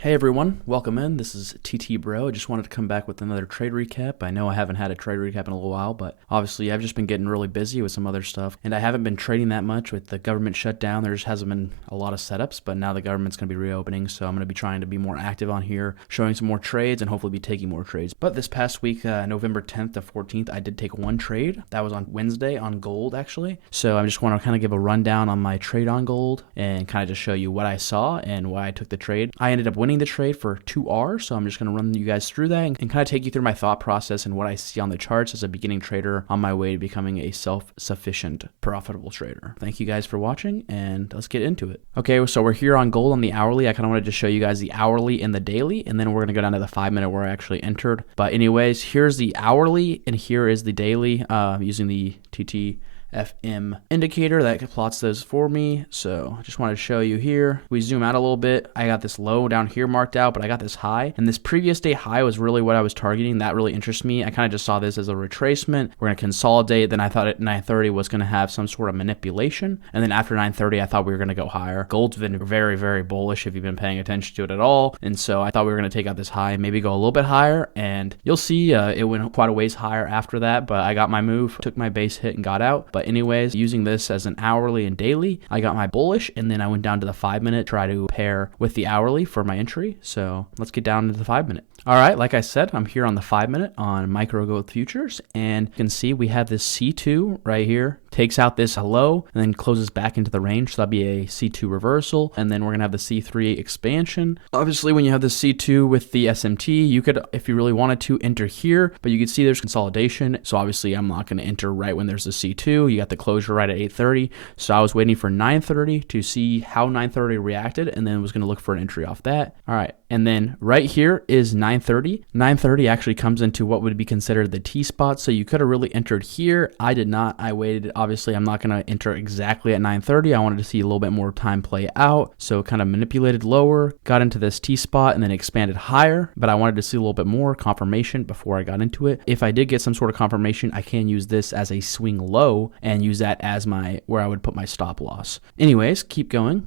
Hey everyone, welcome in. This is TT Bro. I just wanted to come back with another trade recap. I know I haven't had a trade recap in a little while, but obviously I've just been getting really busy with some other stuff, and I haven't been trading that much with the government shutdown. There just hasn't been a lot of setups, but now the government's going to be reopening, so I'm going to be trying to be more active on here, showing some more trades, and hopefully be taking more trades. But this past week, November 10th to 14th, I did take one trade. That was on Wednesday on gold, actually. So I just want to kind of give a rundown on my trade on gold and kind of just show you what I saw and why I took the trade. I ended up winning the trade for 2R, so I'm just going to run you guys through that and kind of take you through my thought process and what I see on the charts as a beginning trader on my way to becoming a self-sufficient, profitable trader. Thank you guys for watching, and let's get into it. Okay, so we're here on gold on the hourly. I kind of wanted to show you guys the hourly and the daily, and then we're going to go down to the 5-minute where I actually entered. But anyways, here's the hourly, and here is the daily using the TTFM indicator that plots those for me. So I just wanted to show you here. We zoom out a little bit. I got this low down here marked out, but I got this high, and this previous day high was really what I was targeting. That really interests me. I kind of just saw this as a retracement. We're going to consolidate. Then I thought at 9:30 was going to have some sort of manipulation, and then after 9:30 I thought we were going to go higher. Gold's been very, very bullish if you've been paying attention to it at all, and so I thought we were going to take out this high, maybe go a little bit higher, and you'll see it went quite a ways higher after that, but I got my move, took my base hit, and got out. But anyways, using this as an hourly and daily, I got my bullish, and then I went down to the 5-minute, try to pair with the hourly for my entry. So let's get down to the 5-minute. All right, like I said, I'm here on the 5-minute on micro gold futures, and you can see we have this C2 right here, takes out this low and then closes back into the range. So that'll be a C2 reversal, and then we're gonna have the C3 expansion. Obviously, when you have the C2 with the SMT, you could, if you really wanted to, enter here, but you can see there's consolidation. So obviously I'm not gonna enter right when there's the C2. You got the closure right at 8:30. So I was waiting for 9:30 to see how 9:30 reacted, and then was gonna look for an entry off that. All right, and then right here is 9:30. 9:30 actually comes into what would be considered the T spot. So you could have really entered here. I did not. I waited. Obviously, I'm not going to enter exactly at 9:30. I wanted to see a little bit more time play out. So kind of manipulated lower, got into this T spot, and then expanded higher. But I wanted to see a little bit more confirmation before I got into it. If I did get some sort of confirmation, I can use this as a swing low and use that as my where I would put my stop loss. Anyways, keep going.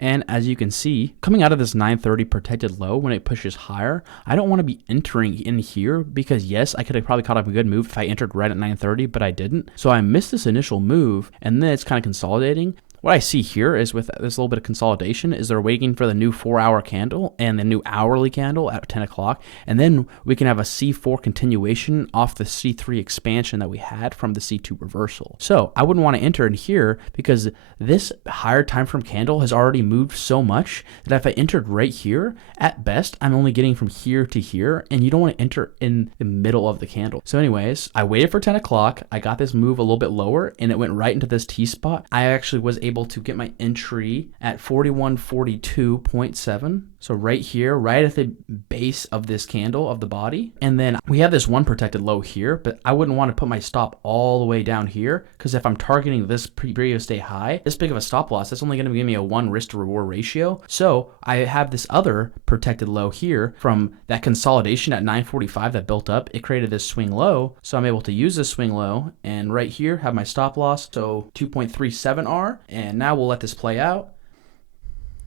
And as you can see, coming out of this 9:30 protected low, when it pushes higher, I don't want to be entering in here because yes, I could have probably caught up a good move if I entered right at 9:30, but I didn't. So I missed this initial move, and then it's kind of consolidating. What I see here is with this little bit of consolidation is they're waiting for the new 4-hour candle and the new hourly candle at 10 o'clock. And then we can have a C4 continuation off the C3 expansion that we had from the C2 reversal. So I wouldn't want to enter in here because this higher time frame candle has already moved so much that if I entered right here, at best, I'm only getting from here to here, and you don't want to enter in the middle of the candle. So anyways, I waited for 10 o'clock. I got this move a little bit lower, and it went right into this T spot. I actually was able to get my entry at 4142.7. So right here, right at the base of this candle of the body. And then we have this one protected low here, but I wouldn't want to put my stop all the way down here because if I'm targeting this previous day high, this big of a stop loss, that's only going to give me a 1 risk to reward ratio. So I have this other protected low here from that consolidation at 9:45 that built up. It created this swing low. So I'm able to use this swing low and right here have my stop loss. So 2.37R. And now we'll let this play out.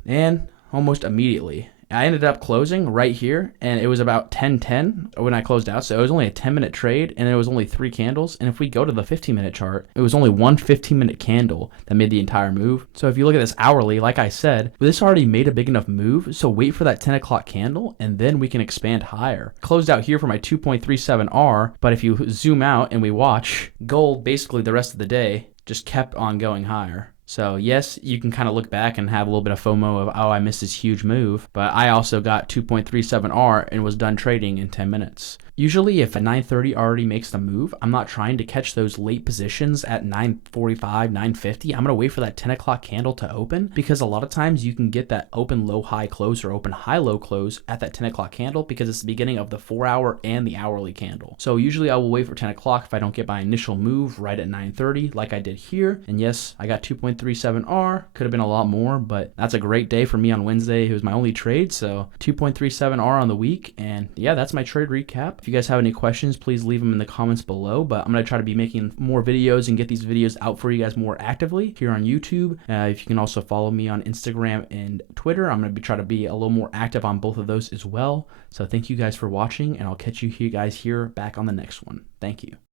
And almost immediately, I ended up closing right here, and it was about 10:10 when I closed out. So it was only a 10-minute trade, and it was only 3 candles. And if we go to the 15-minute chart, it was only one 15-minute candle that made the entire move. So if you look at this hourly, like I said, this already made a big enough move. So wait for that 10 o'clock candle, and then we can expand higher. Closed out here for my 2.37R, but if you zoom out and we watch, gold basically the rest of the day just kept on going higher. So yes, you can kind of look back and have a little bit of FOMO of, oh, I missed this huge move, but I also got 2.37R and was done trading in 10 minutes. Usually if a 9:30 already makes the move, I'm not trying to catch those late positions at 9:45, 9:50. I'm going to wait for that 10 o'clock candle to open because a lot of times you can get that open low high close or open high low close at that 10 o'clock candle because it's the beginning of the 4-hour and the hourly candle. So usually I will wait for 10 o'clock if I don't get my initial move right at 9:30 like I did here. And yes, I got 2.37R. Could have been a lot more, but that's a great day for me on Wednesday. It was my only trade, so 2.37R on the week. And yeah, that's my trade recap. If you guys have any questions, please leave them in the comments below, but I'm going to try to be making more videos and get these videos out for you guys more actively here on YouTube. If you can also follow me on Instagram and Twitter, I'm going to try to be a little more active on both of those as well. So thank you guys for watching, and I'll catch you guys here back on the next one. Thank you.